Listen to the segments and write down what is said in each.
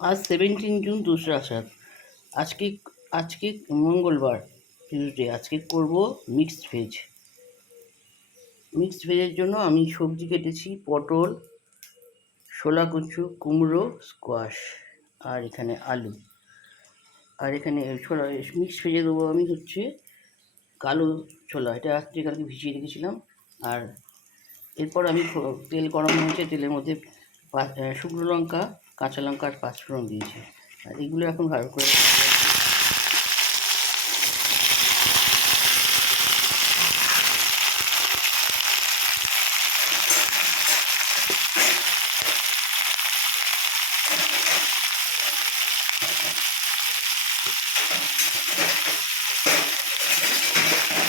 आज 17 जून दूसरा साल। আজকে আজকে মঙ্গলবার, টিউসডে। আজকে করব মিক্সড ভেজ। মিক্সড ভেজের জন্য আমি সবজি কেটেছি পটল, শোলা কচু, কুমড়ো, স্কোয়াশ, আর এখানে আলু। আর এখানে ছোলা মিক্সড ভেজে দেবো আমি হচ্ছে কালো ছোলা, এটা কালকে ভিজিয়ে রেখেছিলাম। আর এরপর আমি তেল গরম হয়েছে, তেলের মধ্যে শুকনো লঙ্কা, কাঁচা লঙ্কা আর পাঁচফোড়ন দিয়েছি। আর এগুলো এখন ভালো করে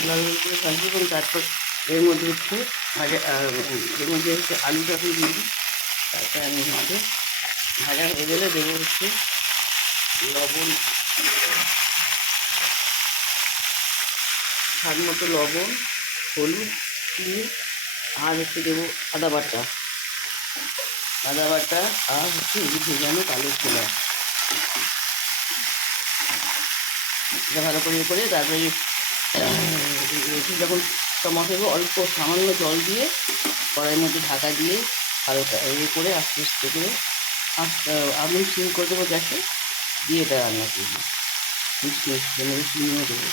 লাল লাল করে ভাজবো। এবং তারপর এর মধ্যে হচ্ছে এর মধ্যে হচ্ছে আলুটা এখন দিয়ে দিই। তারপরে আমি হচ্ছে ভাজা হয়ে গেলে দেবো হচ্ছে লবণ, স্বাদ মতো লবণ, হলুদ, চিনি, আর হচ্ছে দেবো আদা বাটা আর হচ্ছে এই ভেজানো কালো ছোলা। এটা ভালো করে তারপরে যখন টমাটো দেবো অল্প সামান্য জল দিয়ে কড়াইয়ের মধ্যে ঢাকা দিয়ে হালকা করে আস্তে আস্তে করে আমি সিম করে দেবো গ্যাসে, দিয়ে এটা রান্না করবো। মিষ্টি মিষ্টি চিনিও দেবো।